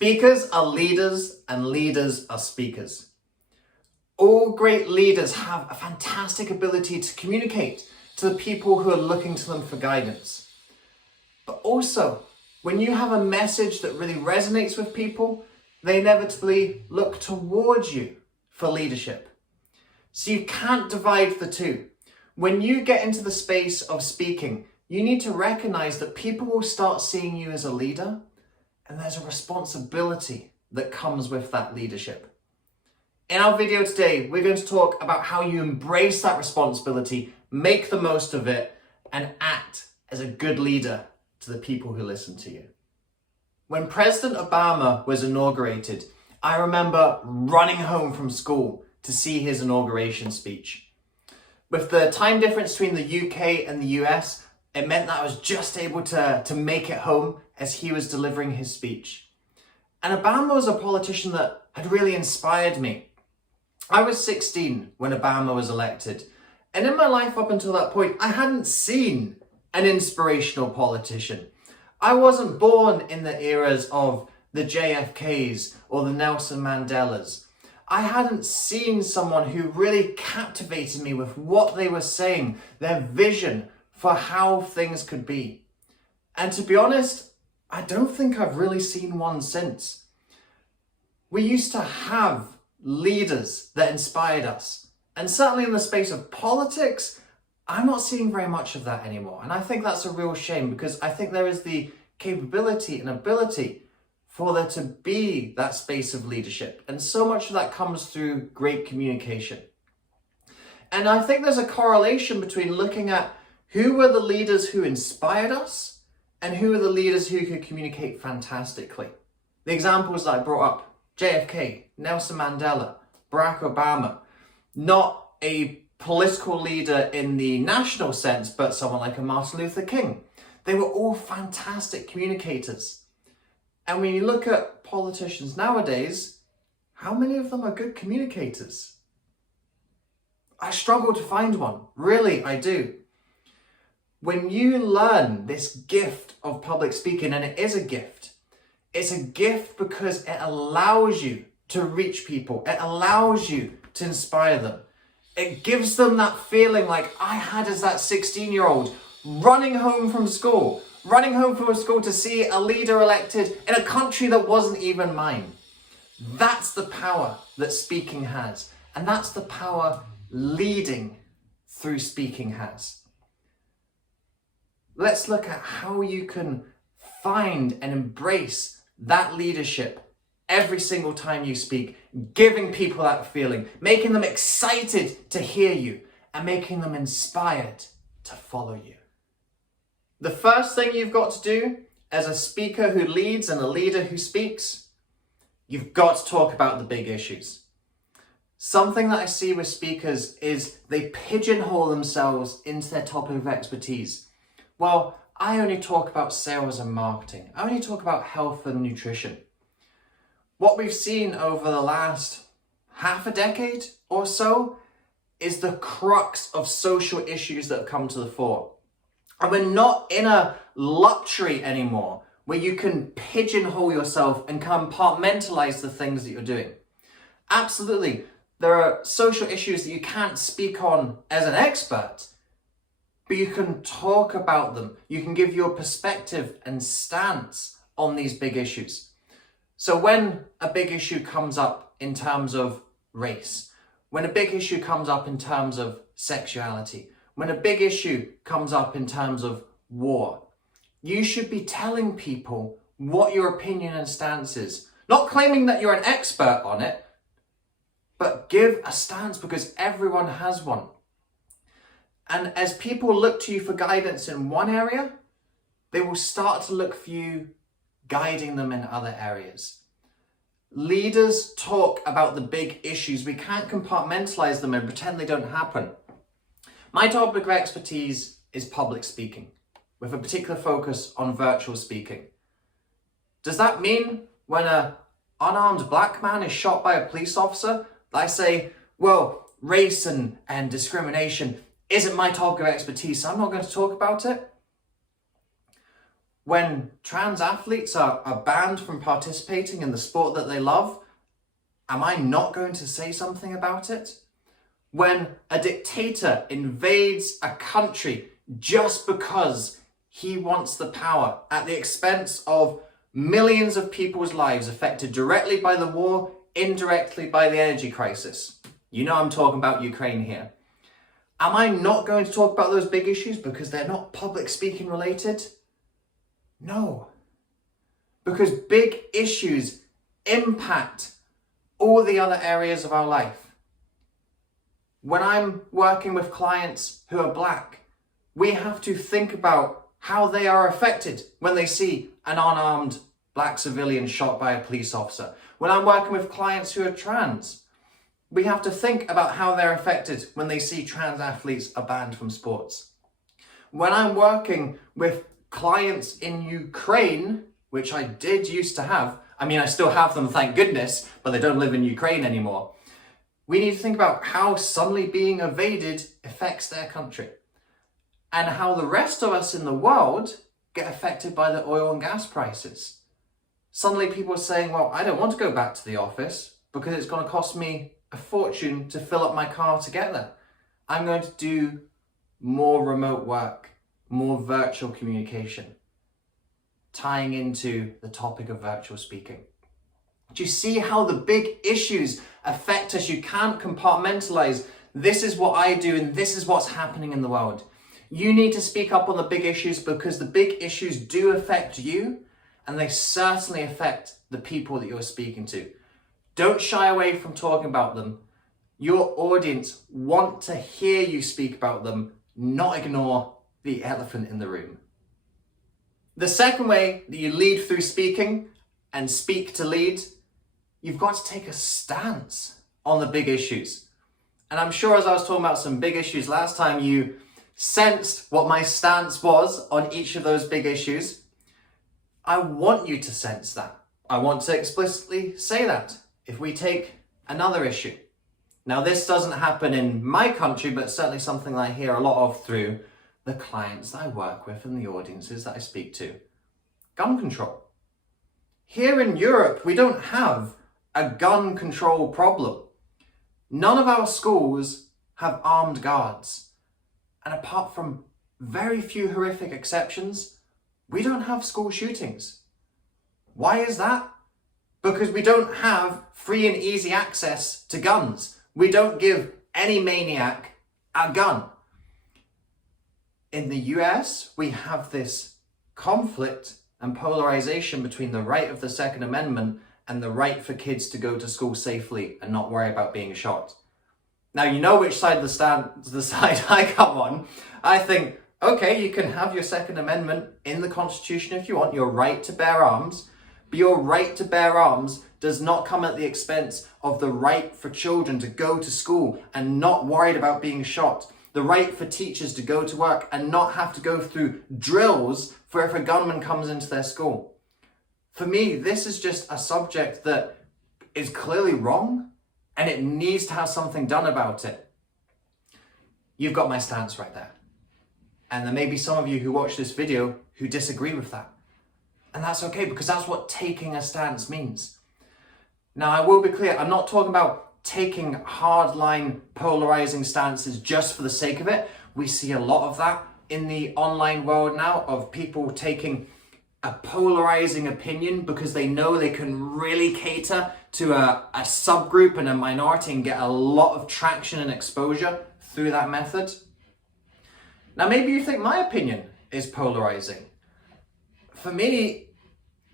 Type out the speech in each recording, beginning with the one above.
Speakers are leaders and leaders are speakers. All great leaders have a fantastic ability to communicate to the people who are looking to them for guidance. But also, when you have a message that really resonates with people, they inevitably look towards you for leadership. So you can't divide the two. When you get into the space of speaking, you need to recognize that people will start seeing you as a leader, and there's a responsibility that comes with that leadership. In our video today, we're going to talk about how you embrace that responsibility, make the most of it, and act as a good leader to the people who listen to you. When President Obama was inaugurated, I remember running home from school to see his inauguration speech. With the time difference between the UK and the US, it meant that I was just able to make it home as he was delivering his speech. And Obama was a politician that had really inspired me. I was 16 when Obama was elected. And in my life up until that point, I hadn't seen an inspirational politician. I wasn't born in the eras of the JFKs or the Nelson Mandelas. I hadn't seen someone who really captivated me with what they were saying, their vision for how things could be. And to be honest, I don't think I've really seen one since. We used to have leaders that inspired us. And certainly in the space of politics, I'm not seeing very much of that anymore. And I think that's a real shame, because I think there is the capability and ability for there to be that space of leadership. And so much of that comes through great communication. And I think there's a correlation between looking at who were the leaders who inspired us and who are the leaders who could communicate fantastically. The examples that I brought up: JFK, Nelson Mandela, Barack Obama. Not a political leader in the national sense, but someone like a Martin Luther King. They were all fantastic communicators. And when you look at politicians nowadays, how many of them are good communicators? I struggle to find one. Really, I do. When you learn this gift of public speaking, and it is a gift, it's a gift because it allows you to reach people. It allows you to inspire them. It gives them that feeling like I had as that 16-year-old running home from school to see a leader elected in a country that wasn't even mine. That's the power that speaking has. And that's the power leading through speaking has. Let's look at how you can find and embrace that leadership every single time you speak, giving people that feeling, making them excited to hear you, and making them inspired to follow you. The first thing you've got to do as a speaker who leads and a leader who speaks, you've got to talk about the big issues. Something that I see with speakers is they pigeonhole themselves into their topic of expertise. Well, I only talk about sales and marketing. I only talk about health and nutrition. What we've seen over the last half a decade or so is the crux of social issues that have come to the fore. And we're not in a luxury anymore where you can pigeonhole yourself and compartmentalize the things that you're doing. Absolutely, there are social issues that you can't speak on as an expert, but you can talk about them. You can give your perspective and stance on these big issues. So when a big issue comes up in terms of race, when a big issue comes up in terms of sexuality, when a big issue comes up in terms of war, you should be telling people what your opinion and stance is. Not claiming that you're an expert on it, but give a stance, because everyone has one. And as people look to you for guidance in one area, they will start to look for you guiding them in other areas. Leaders talk about the big issues. We can't compartmentalize them and pretend they don't happen. My topic of expertise is public speaking, with a particular focus on virtual speaking. Does that mean when an unarmed black man is shot by a police officer, I say, well, race and discrimination isn't my topic of expertise, so I'm not going to talk about it? When trans athletes are banned from participating in the sport that they love, am I not going to say something about it? When a dictator invades a country just because he wants the power at the expense of millions of people's lives affected directly by the war, indirectly by the energy crisis. You know I'm talking about Ukraine here. Am I not going to talk about those big issues because they're not public speaking related? No. Because big issues impact all the other areas of our life. When I'm working with clients who are Black, we have to think about how they are affected when they see an unarmed Black civilian shot by a police officer. When I'm working with clients who are trans, we have to think about how they're affected when they see trans athletes are banned from sports. When I'm working with clients in Ukraine, which I did used to have, I still have them, thank goodness, but they don't live in Ukraine anymore. We need to think about how suddenly being invaded affects their country and how the rest of us in the world get affected by the oil and gas prices. Suddenly people are saying, well, I don't want to go back to the office because it's going to cost me a fortune to fill up my car to get there. I'm going to do more remote work, more virtual communication, tying into the topic of virtual speaking. Do you see how the big issues affect us? You can't compartmentalize, this is what I do and this is what's happening in the world. You need to speak up on the big issues because the big issues do affect you and they certainly affect the people that you're speaking to. Don't shy away from talking about them. Your audience want to hear you speak about them, not ignore the elephant in the room. The second way that you lead through speaking and speak to lead, you've got to take a stance on the big issues. And I'm sure as I was talking about some big issues last time, you sensed what my stance was on each of those big issues. I want you to sense that. I want to explicitly say that. If we take another issue. Now this doesn't happen in my country, but certainly something that I hear a lot of through the clients that I work with and the audiences that I speak to. Gun control. Here in Europe, we don't have a gun control problem. None of our schools have armed guards. And apart from very few horrific exceptions, we don't have school shootings. Why is that? Because we don't have free and easy access to guns. We don't give any maniac a gun. In the US, we have this conflict and polarization between the right of the Second Amendment and the right for kids to go to school safely and not worry about being shot. Now, you know which side the side I come on. I think, okay, you can have your Second Amendment in the Constitution if you want, your right to bear arms, but your right to bear arms does not come at the expense of the right for children to go to school and not worried about being shot. The right for teachers to go to work and not have to go through drills for if a gunman comes into their school. For me, this is just a subject that is clearly wrong and it needs to have something done about it. You've got my stance right there. And there may be some of you who watch this video who disagree with that. And that's okay, because that's what taking a stance means. Now, I will be clear, I'm not talking about taking hardline polarizing stances just for the sake of it. We see a lot of that in the online world now, of people taking a polarizing opinion because they know they can really cater to a subgroup and a minority and get a lot of traction and exposure through that method. Now, maybe you think my opinion is polarizing. For me,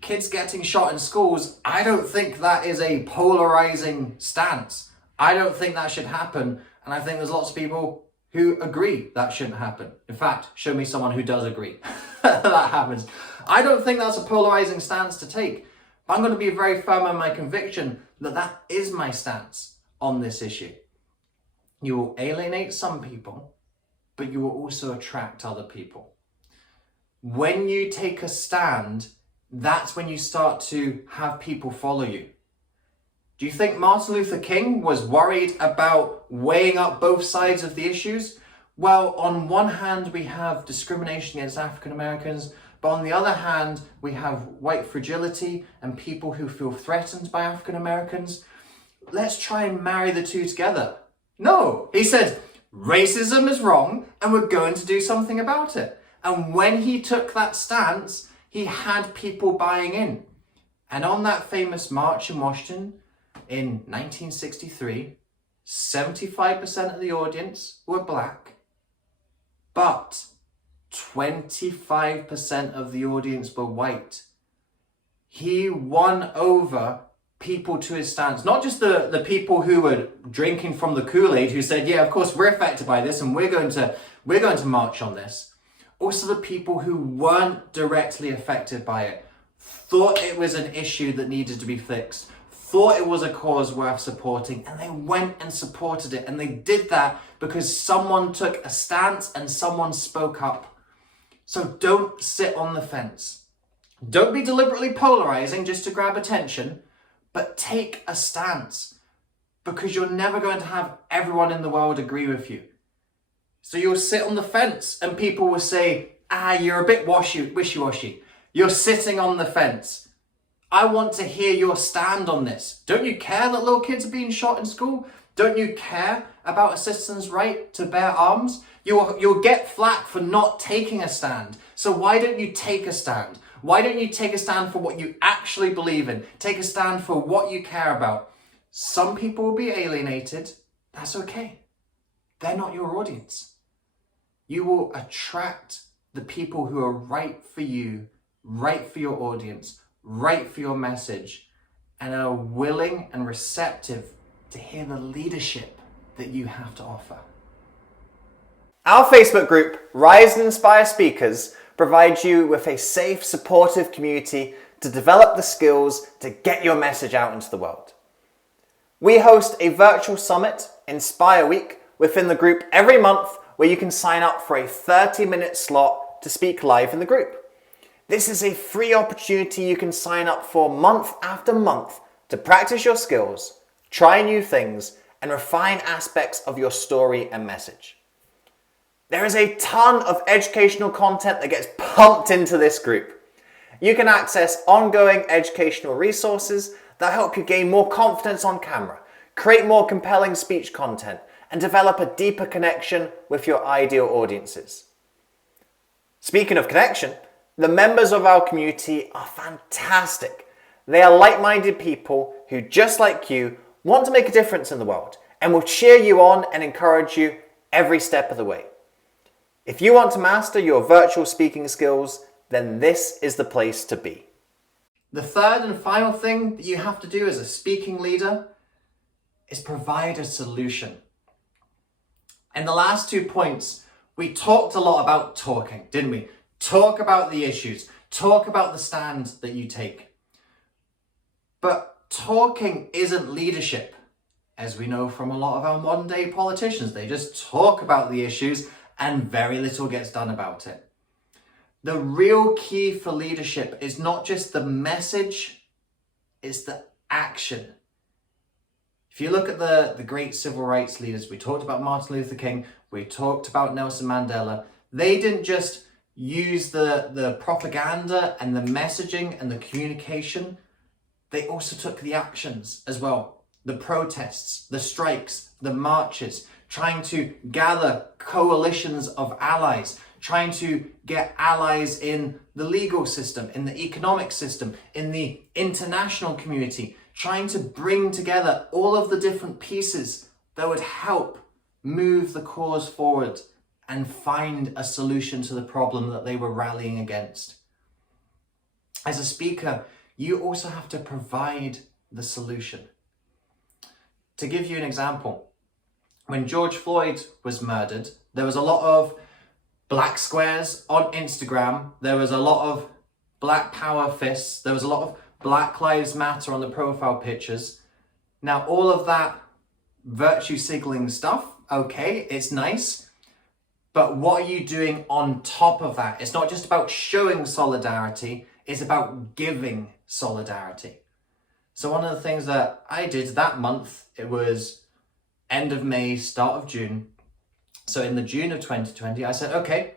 kids getting shot in schools, I don't think that is a polarizing stance. I don't think that should happen. And I think there's lots of people who agree that shouldn't happen. In fact, show me someone who does agree that happens. I don't think that's a polarizing stance to take. But I'm going to be very firm in my conviction that that is my stance on this issue. You will alienate some people, but you will also attract other people. When you take a stand, that's when you start to have people follow you. Do you think Martin Luther King was worried about weighing up both sides of the issues? Well, on one hand, we have discrimination against African Americans, but But on the other hand, we have white fragility and people who feel threatened by African Americans. Let's try and marry the two together. No, he said, racism is wrong and we're going to do something about it. And when he took that stance, he had people buying in. And on that famous march in Washington in 1963, 75% of the audience were black, but 25% of the audience were white. He won over people to his stance, not just the people who were drinking from the Kool-Aid who said, yeah, of course we're affected by this and we're going to march on this. Also the people who weren't directly affected by it, thought it was an issue that needed to be fixed, thought it was a cause worth supporting, and they went and supported it. And they did that because someone took a stance and someone spoke up. So don't sit on the fence. Don't be deliberately polarizing just to grab attention, but take a stance, because you're never going to have everyone in the world agree with you. So you'll sit on the fence and people will say, you're a bit wishy-washy. You're sitting on the fence. I want to hear your stand on this. Don't you care that little kids are being shot in school? Don't you care about a citizen's right to bear arms? You'll get flack for not taking a stand. So why don't you take a stand? Why don't you take a stand for what you actually believe in? Take a stand for what you care about. Some people will be alienated. That's okay. They're not your audience. You will attract the people who are right for you, right for your audience, right for your message, and are willing and receptive to hear the leadership that you have to offer. Our Facebook group, Rise and Inspire Speakers, provides you with a safe, supportive community to develop the skills to get your message out into the world. We host a virtual summit, Inspire Week, within the group every month, where you can sign up for a 30-minute slot to speak live in the group. This is a free opportunity you can sign up for month after month to practice your skills, try new things, and refine aspects of your story and message. There is a ton of educational content that gets pumped into this group. You can access ongoing educational resources that help you gain more confidence on camera, create more compelling speech content, and develop a deeper connection with your ideal audiences. Speaking of connection, the members of our community are fantastic. They are like-minded people who, just like you, want to make a difference in the world and will cheer you on and encourage you every step of the way. If you want to master your virtual speaking skills, then this is the place to be. The third and final thing that you have to do as a speaking leader is provide a solution. In the last 2 points, we talked a lot about talking, didn't we? Talk about the issues, talk about the stand that you take. But talking isn't leadership, as we know from a lot of our modern day politicians. They just talk about the issues and very little gets done about it. The real key for leadership is not just the message, it's the action. If you look at the great civil rights leaders, we talked about Martin Luther King, we talked about Nelson Mandela. They didn't just use the propaganda and the messaging and the communication. They also took the actions as well. The protests, the strikes, the marches, trying to gather coalitions of allies, trying to get allies in the legal system, in the economic system, in the international community, trying to bring together all of the different pieces that would help move the cause forward and find a solution to the problem that they were rallying against. As a speaker, you also have to provide the solution. To give you an example, when George Floyd was murdered, there was a lot of black squares on Instagram, there was a lot of black power fists, there was a lot of Black Lives Matter on the profile pictures. Now, all of that virtue signaling stuff, okay, it's nice, but what are you doing on top of that? It's not just about showing solidarity, it's about giving solidarity. So one of the things that I did that month, it was end of May, start of June. So in the June of 2020, I said, okay,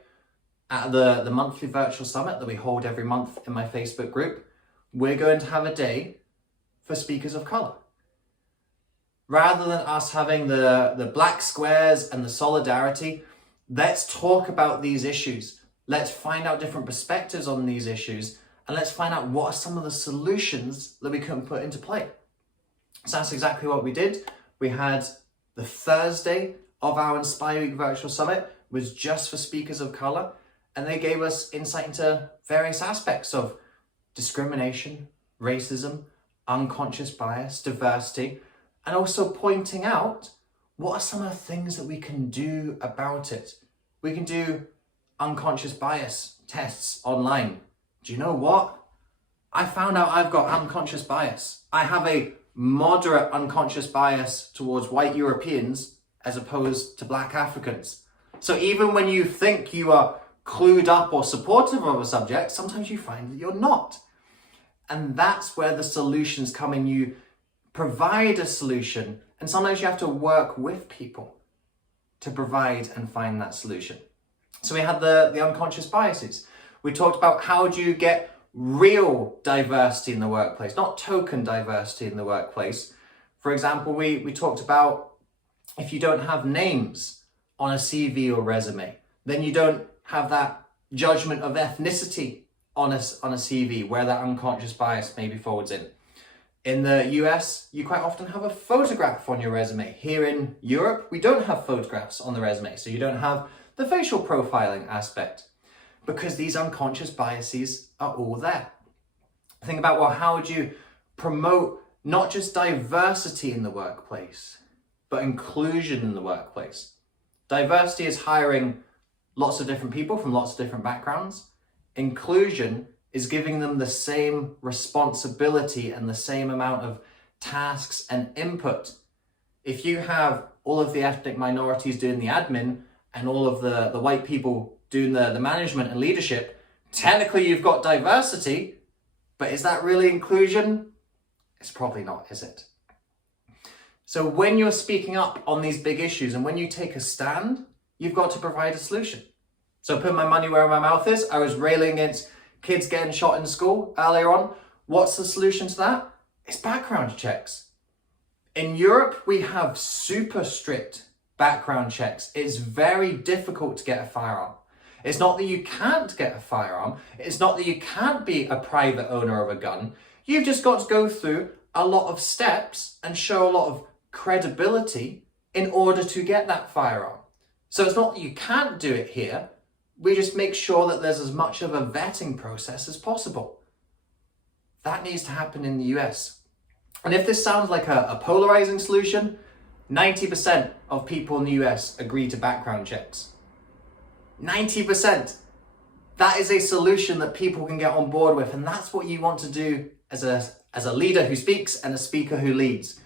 at the monthly virtual summit that we hold every month in my Facebook group, we're going to have a day for speakers of color. Rather than us having the black squares and the solidarity, let's talk about these issues. Let's find out different perspectives on these issues, and let's find out what are some of the solutions that we can put into play. So that's exactly what we did. We had the Thursday of our Inspire Week Virtual Summit was just for speakers of color, and they gave us insight into various aspects of discrimination, racism, unconscious bias, diversity, and also pointing out what are some of the things that we can do about it. We can do unconscious bias tests online. Do you know what? I found out I've got unconscious bias. I have a moderate unconscious bias towards white Europeans as opposed to black Africans. So even when you think you are clued up or supportive of a subject, sometimes you find that you're not. And that's where the solutions come in. You provide a solution, and sometimes you have to work with people to provide and find that solution. So we had the unconscious biases. We talked about how do you get real diversity in the workplace, not token diversity in the workplace. For example, we talked about if you don't have names on a CV or resume, then you don't have that judgment of ethnicity on a CV where that unconscious bias maybe forwards in. In the US, you quite often have a photograph on your resume. Here in Europe, we don't have photographs on the resume, so you don't have the facial profiling aspect, because these unconscious biases are all there. Think about, well, how would you promote not just diversity in the workplace, but inclusion in the workplace? Diversity is hiring lots of different people from lots of different backgrounds. Inclusion is giving them the same responsibility and the same amount of tasks and input. If you have all of the ethnic minorities doing the admin and all of the white people doing the management and leadership, technically you've got diversity, but is that really inclusion? It's probably not, is it? So when you're speaking up on these big issues and when you take a stand, you've got to provide a solution. So put my money where my mouth is. I was railing against kids getting shot in school earlier on. What's the solution to that? It's background checks. In Europe, we have super strict background checks. It's very difficult to get a firearm. It's not that you can't get a firearm. It's not that you can't be a private owner of a gun. You've just got to go through a lot of steps and show a lot of credibility in order to get that firearm. So it's not that you can't do it here. We just make sure that there's as much of a vetting process as possible. That needs to happen in the US. And if this sounds like a polarizing solution, 90% of people in the US agree to background checks. 90%. That is a solution that people can get on board with, and that's what you want to do as a leader who speaks and a speaker who leads.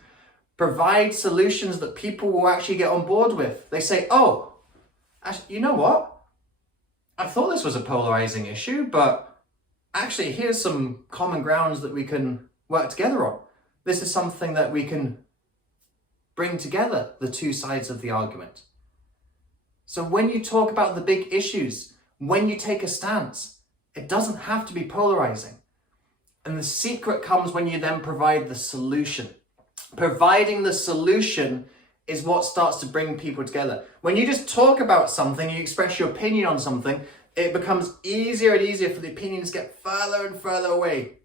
Provide solutions that people will actually get on board with. They say, oh, actually, you know what? I thought this was a polarizing issue, but actually here's some common grounds that we can work together on. This is something that we can bring together, the two sides of the argument. So when you talk about the big issues, when you take a stance, it doesn't have to be polarizing. And the secret comes when you then provide the solution. Providing the solution is what starts to bring people together. When you just talk about something, you express your opinion on something, it becomes easier and easier for the opinions to get further and further away,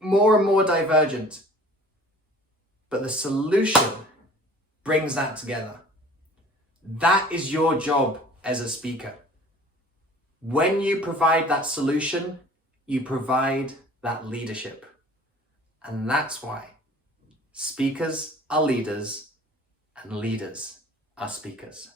more and more divergent. But the solution brings that together. That is your job as a speaker. When you provide that solution, you provide that leadership. And that's why speakers are leaders and leaders are speakers.